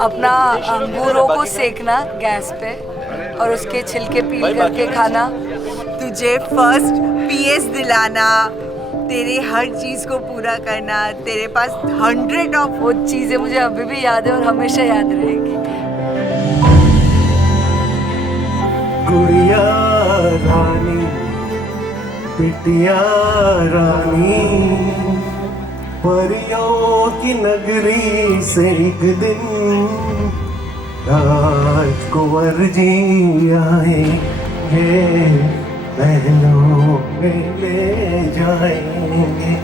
अपना अंगूरों को सेकना गैस पे और उसके छिलके पील करके खाना, तुझे फर्स्ट पीएस दिलाना, तेरे हर चीज को पूरा करना, तेरे पास 100 ऑफ वो चीजें मुझे अभी भी याद है और हमेशा याद रहेगी। गुड़िया रानी, बिटिया रानी, परियों की नगरी से एक दिन राजकुंवर जी आएंगे, महलों में ले जाएंगे।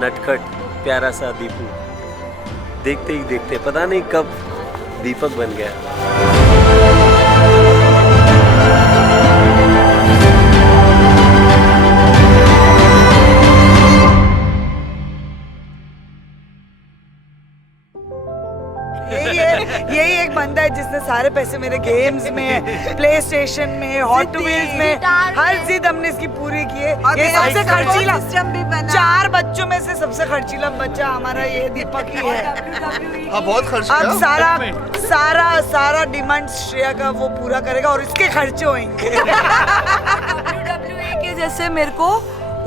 नटखट प्यारा सा दीपू देखते ही देखते पता नहीं कब दीपक बन गया। यही एक बंदा है जिसने सारे पैसे मेरे गेम्स में, प्ले स्टेशन में, हॉट व्हील्स में, हर जिद हमने इसकी पूरी की है। ये सबसे खर्चीला भी बना। 4 बच्चों में से सबसे खर्चीला बच्चा हमारा ये दीपक ही है। हाँ, बहुत खर्च अब सारा डिमांड श्रेया का वो पूरा करेगा और इसके खर्चे होंगे। WWE के जैसे मेरे को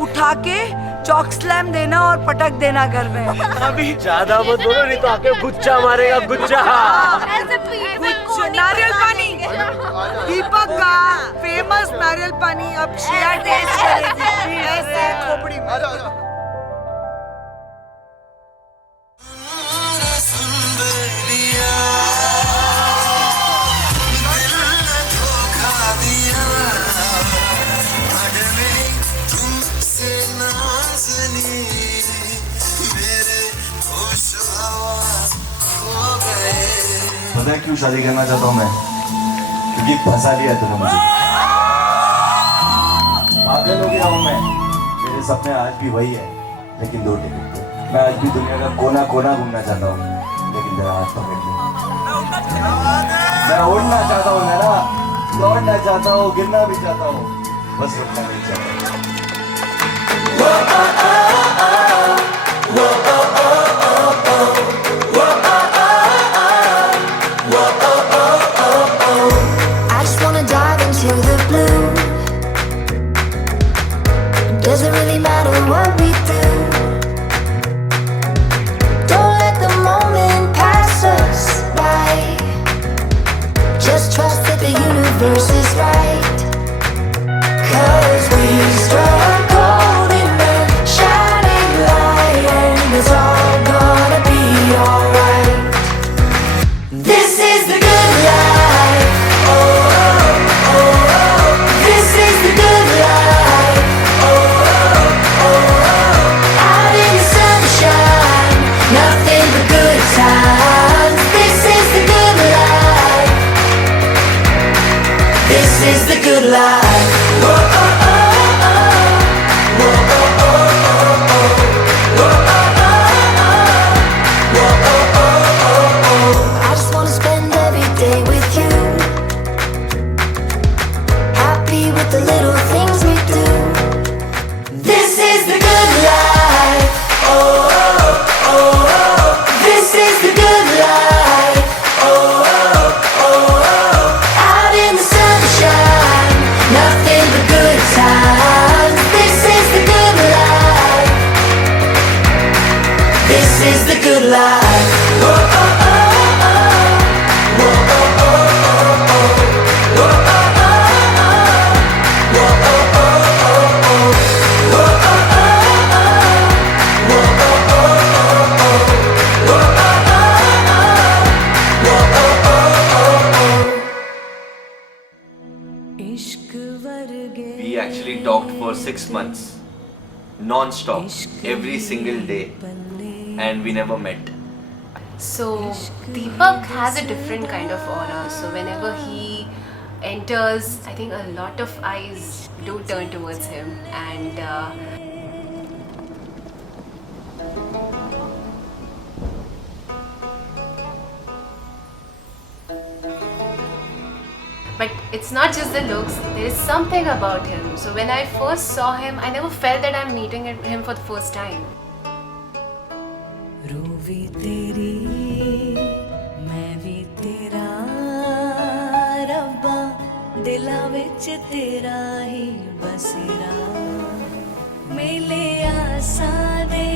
उठा के चॉक स्लैम देना और पटक देना घर में। अभी ज्यादा मत बोलो नहीं तो आके गुच्चा मारेगा, गुच्चा। नारियल पानी, दीपक का फेमस नारियल पानी अब श्रेया टेस्ट करेगी ऐसे खोपड़ी में। पता है क्यों शादी करना चाहता हूँ मैं? क्योंकि फंसा लिया तूने मुझे। पागल हो गया हूँ मैं। मेरे सपने आज भी वही है, लेकिन 2 टिकट पे। मैं आज भी दुनिया का कोना कोना घूमना चाहता हूँ, लेकिन तेरा हाथ पकड़ ले। मैं उड़ना चाहता हूँ मेरा, दौड़ना चाहता हूँ, गिरना भी चाहता हूँ, बस रुकना नहीं चाहता। Doesn't really matter what we do. Don't let the moment pass us by. Just trust that the universe is right. 'Cause we struck gold in the shining light, and it's all gonna be alright. This is the good life. Oh, oh, oh. This is the good life. Nothing but good times. This is the good life. This is the good life. Whoa, oh, oh, oh. Whoa, oh, oh, oh. Whoa, oh, oh, oh. Whoa, oh, oh, oh. I just wanna spend every day with you, happy with the little things we do. This is the good life. Oh, oh, oh. This is the good life. Oh, oh, oh. Out in the sunshine, nothing but good times. This is the good life. This is the good life. Oh, oh, oh, oh. Whoa, oh, oh, oh. Whoa, oh, oh, oh. Whoa, oh, oh, oh. Whoa, oh, oh, oh. Whoa, oh, oh, oh. Whoa, oh, oh, oh. Whoa, oh, oh, oh. non-stop, every single day, and we never met. So Deepak has a different kind of aura. So whenever he enters, I think a lot of eyes do turn towards him, and but it's not just the looks, there is something about him. So when I first saw him, I never felt that I'm meeting him for the first time. Ruby तेरी मैं भी तेरा रब्बा दिला विच तेरा ही बसेरा मेले आसा दे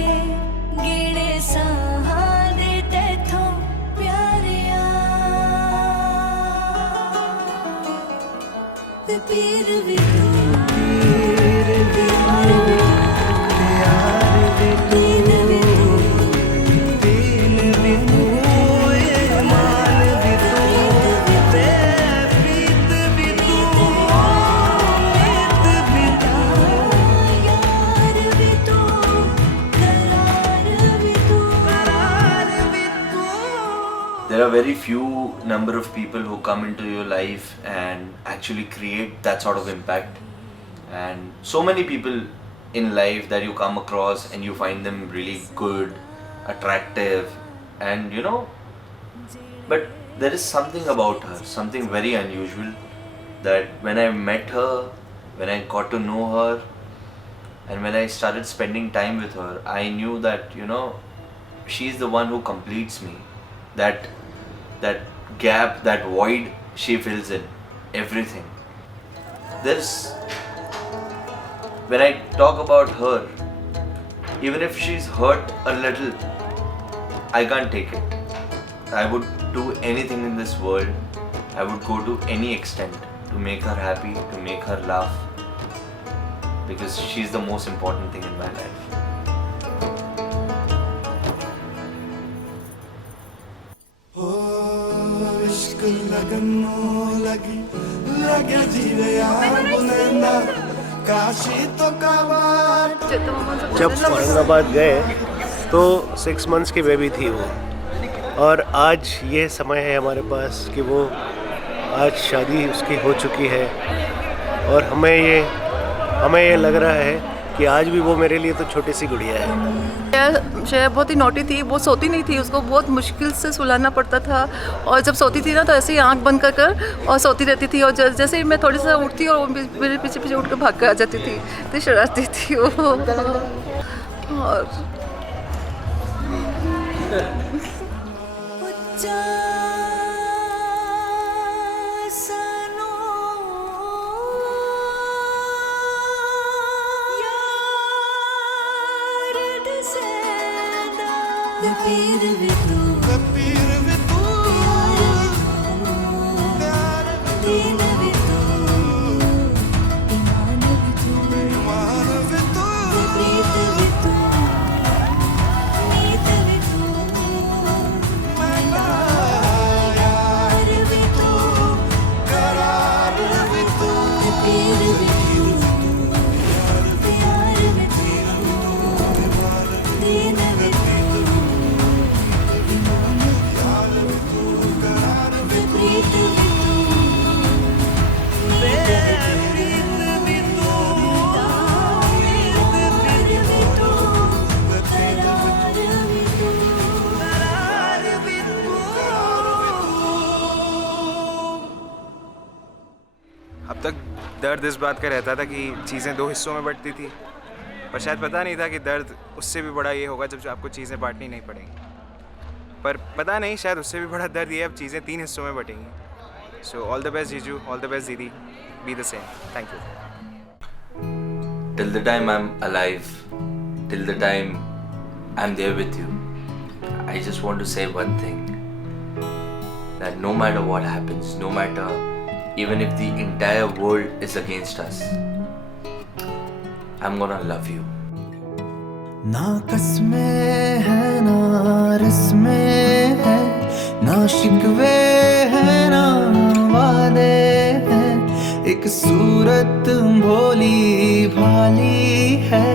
गिणे साहा दे तेथों प्यारिया ते पीर भी तू पीर भी There are very few number of people who come into your life and actually create that sort of impact. And so many people in life that you come across and you find them really good, attractive, and but there is something about her, something very unusual, that when I met her, when I got to know her, and when I started spending time with her, I knew that she's the one who completes me. That gap, that void, she fills in everything. When I talk about her, even if she's hurt a little, I can't take it. I would do anything in this world. I would go to any extent to make her happy, to make her laugh, because she's the most important thing in my life. जब औरंगाबाद गए तो 6 months की baby थी वो, और आज ये समय है हमारे पास कि वो आज शादी उसकी हो चुकी है, और हमें ये लग रहा है कि आज भी वो मेरे लिए तो छोटी सी गुड़िया है। श्रेया बहुत ही नोटी थी, वो सोती नहीं थी, उसको बहुत मुश्किल से सुलाना पड़ता था, और जब सोती थी ना तो ऐसे ही आंख बंद कर कर और सोती रहती थी, और जैसे ही मैं थोड़ी सा उठती और मेरे पीछे पीछे उठ कर भाग कर आ जाती थी, तो शरारती थी वो। और पीर भी तू दीन भी तू ईमान भी तू प्रीत भी तू नीत भी तू यार भी तू करार भी तू पीर भी तू प्यार भी तू दीन भी तू अब तक दर्द इस बात का रहता था कि चीज़ें 2 हिस्सों में बंटती थी, पर शायद पता नहीं था कि दर्द उससे भी बड़ा ये होगा जब आपको चीज़ें बांटनी नहीं पड़ेंगी। पर पता नहीं, शायद उससे भी बड़ा दर्द ये अब चीज़ें 3 हिस्सों में बटेंगी। सो ऑल द बेस्ट जीजू, ऑल द बेस्ट दीदी, be the same. Thank you. Till the time I'm alive, till the time I'm there with you, I just want to say one thing, that no matter what happens, no matter even if the entire world is against us, I'm gonna love you. ना कसमें है ना रस्में है, ना शिकवे है ना वादे हैं, एक सूरत भोली भाली है,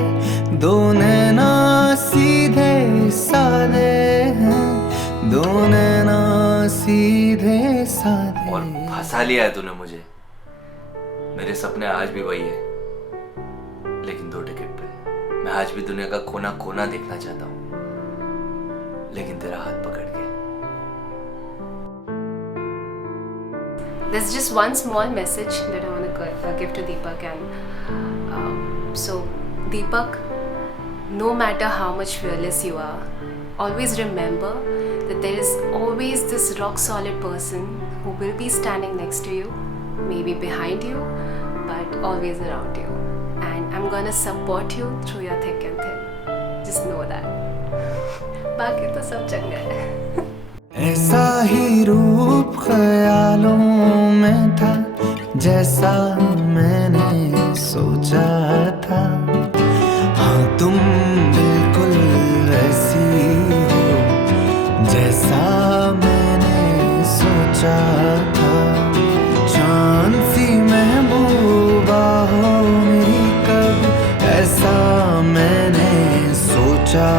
दो नैना सीधे साधे हैं, दो नैना सीधे साधे। और फंसा लिया है तूने मुझे। मेरे सपने आज भी वही है, लेकिन 2 टिकट पे। मैं आज भी दुनिया का कोना कोना देखना चाहता हूँ, लेकिन तेरा हाथ पकड़ के। There's just one small message that I want to give to Deepak, and so Deepak, no matter how much fearless you are, always remember that there is always this rock solid person who will be standing next to you, maybe behind you, but always around you. And I'm gonna support you through your thick and thin. Just know that. बाकी तो सब चंगा है। ऐसा ही रूप ख्यालों में था जैसा मैंने सोचा था। हाँ तुम बिल्कुल ऐसी हो जैसा मैंने सोचा था। चांद सी महबूबा हो मेरी कब, ऐसा मैंने सोचा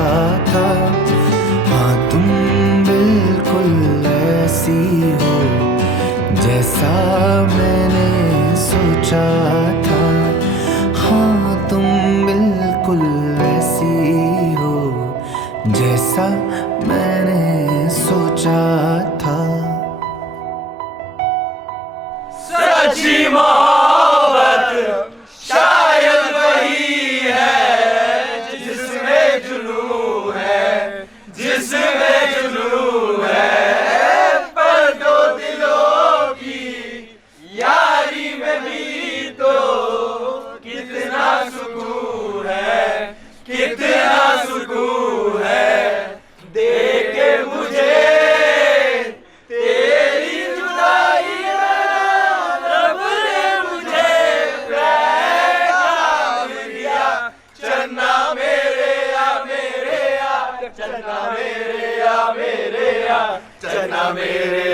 था। हाँ तुम बिल्कुल ऐसी हो जैसा मैंने सोचा था। हाँ तुम बिल्कुल ऐसी हो जैसा मैंने सोचा था। सच्ची मोहब्बत शायद वही है जिसमें जुनून है, जिसमें जुनून है। पर 2 दिलों की यारी में भी तो कितना सुकून है, कितना सुकून है। देखे मुझे तेरी जुदाई में, रब ने मुझे पैगाम दिया। चन्ना मेरे या मेरे या, चन्ना मेरे या मेरे या, चन्ना मेरे